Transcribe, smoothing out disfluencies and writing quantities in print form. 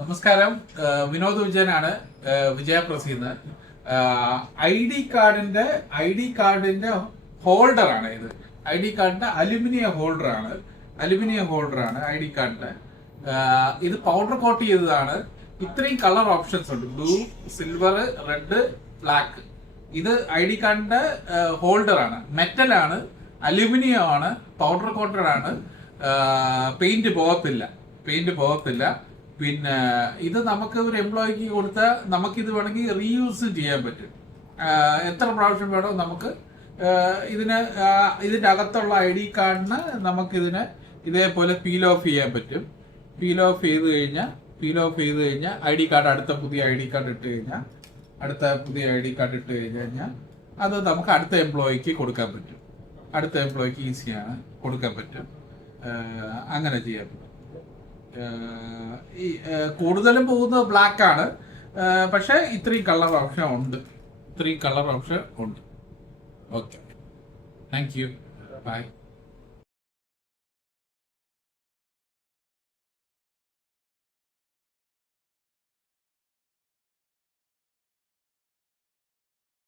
നമസ്കാരം, വിനോദ് വിജയനാണ്, വിജയപ്രസീന്ന്. I D കാർഡിന്റെ ഹോൾഡറാണ് ഇത്. ഐ ഡി കാർഡിന്റെ അലുമിനിയം ഹോൾഡറാണ് ഐ ഡി കാർഡിന്റെ. ഇത് പൗഡർ കോട്ട് ചെയ്തതാണ്. ഇത്രയും കളർ ഓപ്ഷൻസ് ഉണ്ട്: ബ്ലൂ, സിൽവർ, റെഡ്, ബ്ലാക്ക്. ഇത് ഐ ഡി കാർഡിന്റെ ഹോൾഡറാണ്. മെറ്റലാണ്, അലുമിനിയം ആണ്, പൗഡർ കോട്ടഡ് ആണ്. പെയിന്റ് പോകത്തില്ല. പിന്നെ ഇത് നമുക്ക് ഒരു എംപ്ലോയിക്ക് കൊടുത്താൽ നമുക്കിത് വേണമെങ്കിൽ റീയൂസ് ചെയ്യാൻ പറ്റും. എത്ര പ്രാവശ്യം വേണോ നമുക്ക് ഇതിൻ്റെ അകത്തുള്ള ഐ ഡി കാർഡിന് നമുക്കിതിനെ ഇതേപോലെ പീൽ ഓഫ് ചെയ്യാൻ പറ്റും. പീൽ ഓഫ് ചെയ്ത് കഴിഞ്ഞാൽ ഐ ഡി കാർഡ് അടുത്ത പുതിയ ഐ ഡി കാർഡ് ഇട്ട് കഴിഞ്ഞാൽ അത് നമുക്ക് അടുത്ത എംപ്ലോയിക്ക് കൊടുക്കാൻ പറ്റും. അടുത്ത എംപ്ലോയിക്ക് ഈസിയാണ് കൊടുക്കാൻ പറ്റും. അങ്ങനെ ചെയ്യാൻ പറ്റും. ഈ കൂടുതലും പോകുന്നത് ബ്ലാക്ക് ആണ്, പക്ഷെ ഇത്രയും കളർ ഓപ്ഷൻ ഉണ്ട്. Okay, thank you, by.